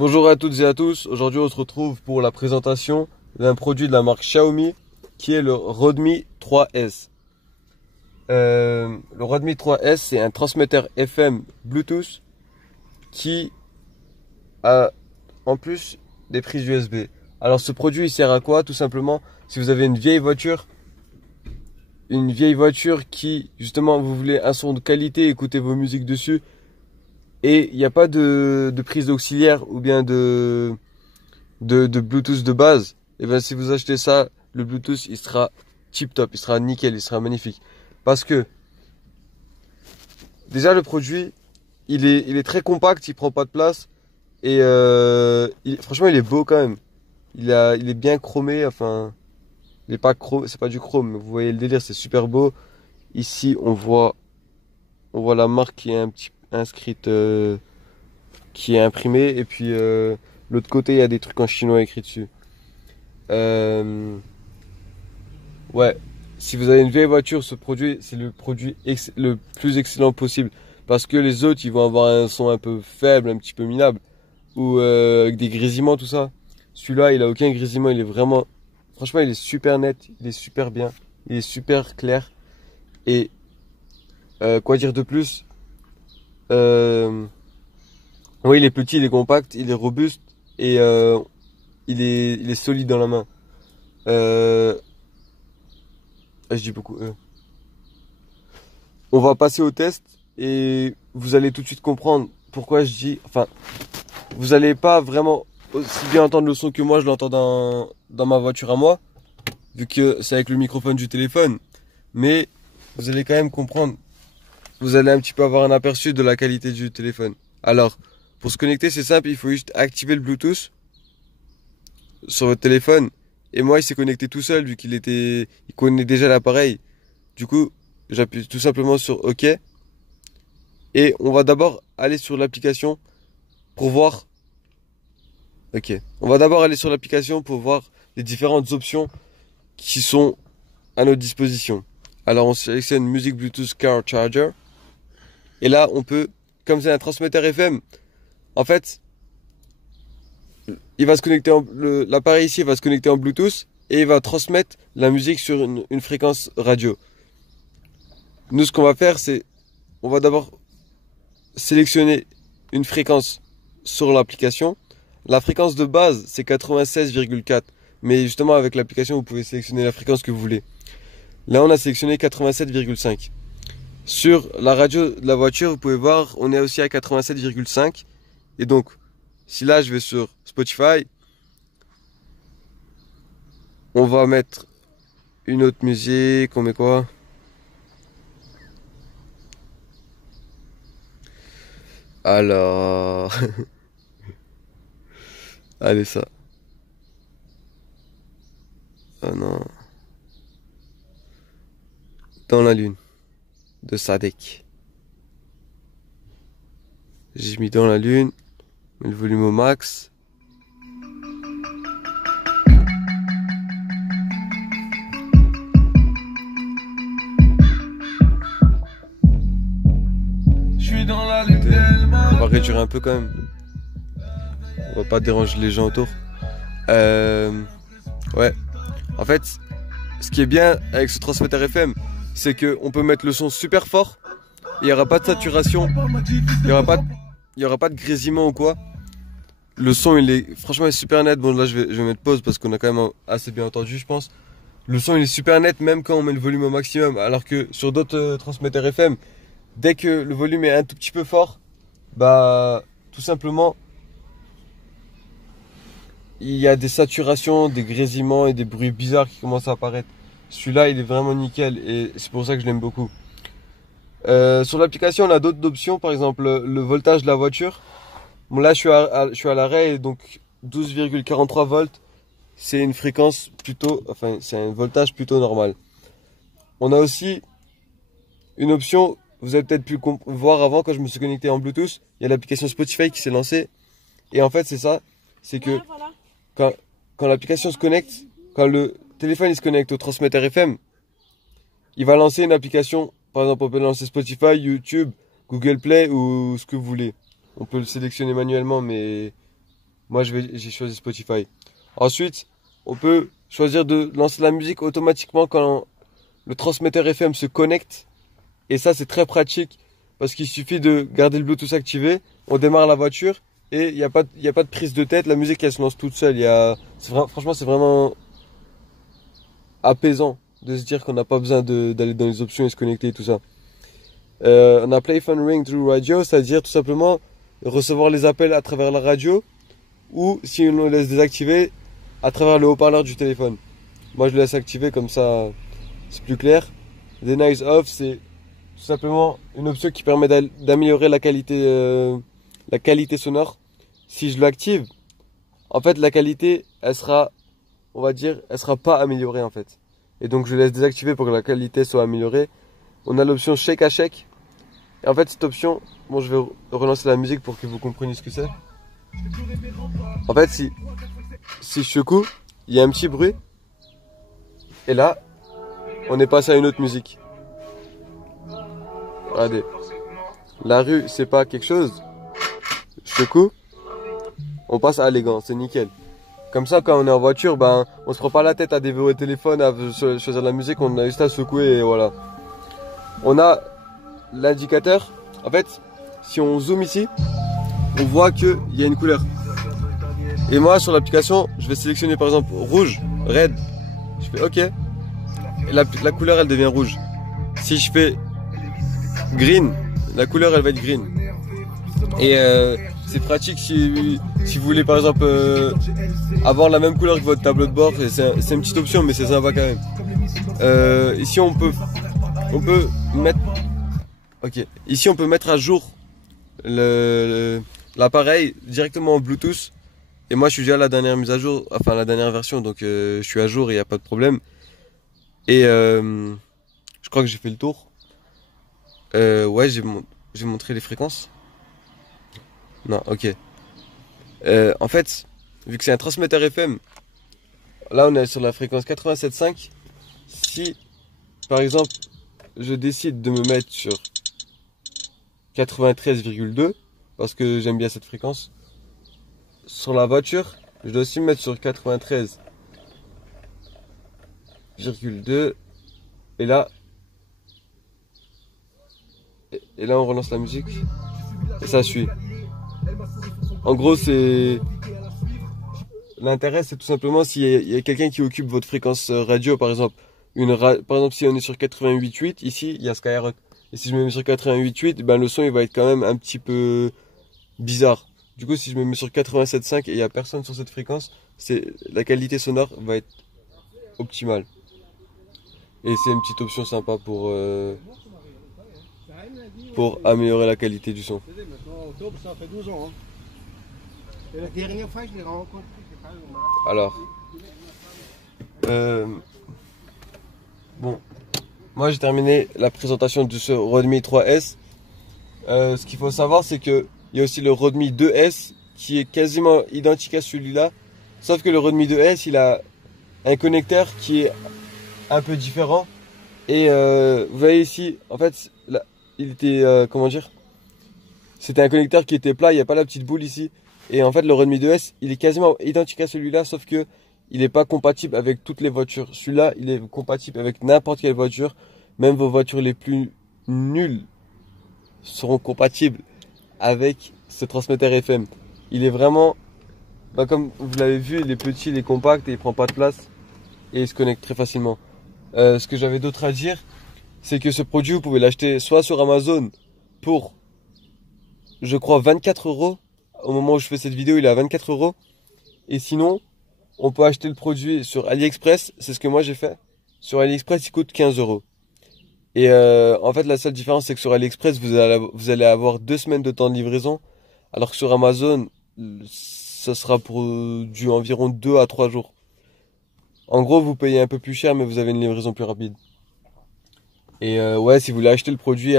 Bonjour à toutes et à tous, aujourd'hui on se retrouve pour la présentation d'un produit de la marque Xiaomi qui est le Redmi 3S. Le Redmi 3S c'est un transmetteur FM Bluetooth qui a en plus des prises USB. Alors ce produit il sert à quoi? Tout simplement si vous avez une vieille voiture qui justement vous voulez un son de qualité, écoutez vos musiques dessus, et il n'y a pas de prise auxiliaire ou bien de Bluetooth de base, et bien si vous achetez ça, le Bluetooth il sera tip top, il sera nickel, il sera magnifique. Parce que déjà le produit il est très compact, il prend pas de place, et franchement il est beau quand même. Il est bien chromé, enfin il est pas chrome, c'est pas du chrome, mais vous voyez le délire, c'est super beau. Ici on voit la marque qui est un petit inscrite, qui est imprimée, et puis l'autre côté il y a des trucs en chinois écrits dessus. Ouais, si vous avez une vieille voiture, ce produit c'est le produit le plus excellent possible, parce que les autres ils vont avoir un son un peu faible, un petit peu minable, ou avec des grésillements, tout ça. Celui-là il a aucun grésillement, il est vraiment, franchement il est super net, il est super bien, il est super clair. Et quoi dire de plus? Oui, il est petit, il est compact, il est robuste, et il est solide dans la main. Je dis beaucoup. On va passer au test et vous allez tout de suite comprendre pourquoi je dis. Enfin, vous allez pas vraiment aussi bien entendre le son que moi je l'entends dans ma voiture à moi, vu que c'est avec le microphone du téléphone. Mais vous allez quand même comprendre. Vous allez un petit peu avoir un aperçu de la qualité du téléphone. Alors, pour se connecter, c'est simple, il faut juste activer le Bluetooth sur votre téléphone. Et moi, il s'est connecté tout seul vu il connaît déjà l'appareil. Du coup, j'appuie tout simplement sur OK. Et on va d'abord aller sur l'application pour voir. OK. On va d'abord aller sur l'application pour voir les différentes options qui sont à notre disposition. Alors, on sélectionne Music Bluetooth Car Charger. Et là, on peut, comme c'est un transmetteur FM, en fait, il va se connecter l'appareil ici va se connecter en Bluetooth et il va transmettre la musique sur une fréquence radio. Nous, ce qu'on va faire, c'est, on va d'abord sélectionner une fréquence sur l'application. La fréquence de base, c'est 96,4. Mais justement, avec l'application, vous pouvez sélectionner la fréquence que vous voulez. Là, on a sélectionné 87,5. Sur la radio de la voiture, vous pouvez voir, on est aussi à 87,5. Et donc, si là, je vais sur Spotify, on va mettre une autre musique. On met quoi? Alors... Allez, ça. Oh non. Dans la lune. De Sadek. J'ai mis Dans la lune. Le volume au max. Je suis dans la lune. On va réduire un peu quand même. On va pas déranger les gens autour. Ouais. En fait, ce qui est bien avec ce transmetteur FM, c'est que on peut mettre le son super fort. Il n'y aura pas de saturation. Il n'y aura pas de grésillement ou quoi. Le son, franchement, il est super net. Bon, là, je vais mettre pause parce qu'on a quand même assez bien entendu, je pense. Le son, il est super net, même quand on met le volume au maximum. Alors que sur d'autres transmetteurs FM, dès que le volume est un tout petit peu fort, bah, tout simplement, il y a des saturations, des grésillements et des bruits bizarres qui commencent à apparaître. Celui-là, il est vraiment nickel et c'est pour ça que je l'aime beaucoup. Sur l'application, on a d'autres options, par exemple le voltage de la voiture. Bon, là, je suis à l'arrêt, et donc 12,43 volts, c'est une fréquence plutôt, enfin, c'est un voltage plutôt normal. On a aussi une option, vous avez peut-être pu voir avant quand je me suis connecté en Bluetooth, il y a l'application Spotify qui s'est lancée. Et en fait, c'est ça, c'est que quand l'application se connecte, quand le téléphone il se connecte au transmetteur FM, il va lancer une application. Par exemple, on peut lancer Spotify, YouTube, Google Play ou ce que vous voulez. On peut le sélectionner manuellement, mais Moi, j'ai choisi Spotify. Ensuite, on peut choisir de lancer la musique automatiquement quand le transmetteur FM se connecte. Et ça, c'est très pratique parce qu'il suffit de garder le Bluetooth activé. On démarre la voiture et il n'y a pas de prise de tête. La musique, elle se lance toute seule. Franchement, c'est vraiment apaisant de se dire qu'on n'a pas besoin d'aller dans les options et se connecter et tout ça. On a Play Phone Ring Through Radio, c'est-à-dire tout simplement recevoir les appels à travers la radio ou si on le laisse désactiver à travers le haut-parleur du téléphone. Moi je le laisse activer comme ça c'est plus clair. The Noise Off, c'est tout simplement une option qui permet d'améliorer la qualité sonore. Si je l'active, en fait la qualité elle sera, on va dire, elle sera pas améliorée en fait. Et donc je laisse désactiver pour que la qualité soit améliorée. On a l'option Shake à Shake. Et en fait cette option, bon je vais relancer la musique pour que vous compreniez ce que c'est. En fait si je secoue, il y a un petit bruit. Et là, on est passé à une autre musique. Regardez. La rue, c'est pas quelque chose. Je secoue. On passe à élégant, c'est nickel. Comme ça, quand on est en voiture, ben, on se prend pas la tête à déverrouiller le téléphone, à choisir la musique, on a juste à secouer et voilà. On a l'indicateur. En fait, si on zoome ici, on voit qu'il y a une couleur. Et moi, sur l'application, je vais sélectionner par exemple rouge, red. Je fais OK. Et la couleur, elle devient rouge. Si je fais green, la couleur, elle va être green. Et c'est pratique si vous voulez par exemple avoir la même couleur que votre tableau de bord. C'est une petite option, mais c'est sympa quand même. Ici, on peut mettre... Ok. Ici, on peut mettre à jour l'appareil directement en Bluetooth. Et moi, je suis déjà à la dernière mise à jour, enfin la dernière version, donc je suis à jour et il n'y a pas de problème. Et je crois que j'ai fait le tour. Ouais, j'ai montré les fréquences. Non, ok. En fait, vu que c'est un transmetteur FM, là on est sur la fréquence 87.5. Si, par exemple, je décide de me mettre sur 93,2, parce que j'aime bien cette fréquence, sur la voiture, je dois aussi me mettre sur 93,2. Et là, on relance la musique. Et ça suit. En gros, l'intérêt, c'est tout simplement s'il y a quelqu'un qui occupe votre fréquence radio, par exemple. Par exemple, si on est sur 88.8, ici, il y a Skyrock. Et si je me mets sur 88.8, ben, le son, il va être quand même un petit peu bizarre. Du coup, si je me mets sur 87.5 et il n'y a personne sur cette fréquence, la qualité sonore va être optimale. Et c'est une petite option sympa pour améliorer la qualité du son. Ça fait 12 ans. Et la dernière fois, je l'ai rencontré. Alors, bon, moi j'ai terminé la présentation de ce Redmi 3S. Ce qu'il faut savoir, c'est que il y a aussi le Redmi 2S qui est quasiment identique à celui-là, sauf que le Redmi 2S, il a un connecteur qui est un peu différent. Et vous voyez ici, en fait, là, il était, comment dire, c'était un connecteur qui était plat, il n'y a pas la petite boule ici. Et en fait, le Redmi 2S, il est quasiment identique à celui-là, sauf que il n'est pas compatible avec toutes les voitures. Celui-là, il est compatible avec n'importe quelle voiture. Même vos voitures les plus nulles seront compatibles avec ce transmetteur FM. Il est vraiment, comme vous l'avez vu, il est petit, il est compact et il prend pas de place. Et il se connecte très facilement. Ce que j'avais d'autre à dire, c'est que ce produit, vous pouvez l'acheter soit sur Amazon pour, je crois, 24 €. Au moment où je fais cette vidéo, il est à 24 €. Et sinon, on peut acheter le produit sur AliExpress. C'est ce que moi j'ai fait. Sur AliExpress, il coûte 15 €. Et en fait, la seule différence, c'est que sur AliExpress, vous allez avoir 2 semaines de temps de livraison. Alors que sur Amazon, ça sera pour environ 2 à 3 jours. En gros, vous payez un peu plus cher, mais vous avez une livraison plus rapide. Et ouais, si vous voulez acheter le produit,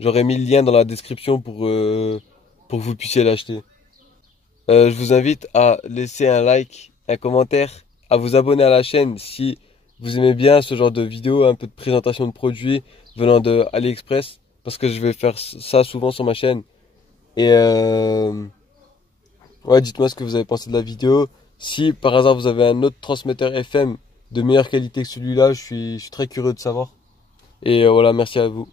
j'aurais mis le lien dans la description pour que vous puissiez l'acheter. Je vous invite à laisser un like, un commentaire, à vous abonner à la chaîne si vous aimez bien ce genre de vidéo, un peu de présentation de produits venant de AliExpress, parce que je vais faire ça souvent sur ma chaîne. Et Ouais, dites-moi ce que vous avez pensé de la vidéo. Si par hasard vous avez un autre transmetteur FM de meilleure qualité que celui-là, je suis très curieux de savoir. Et voilà, merci à vous.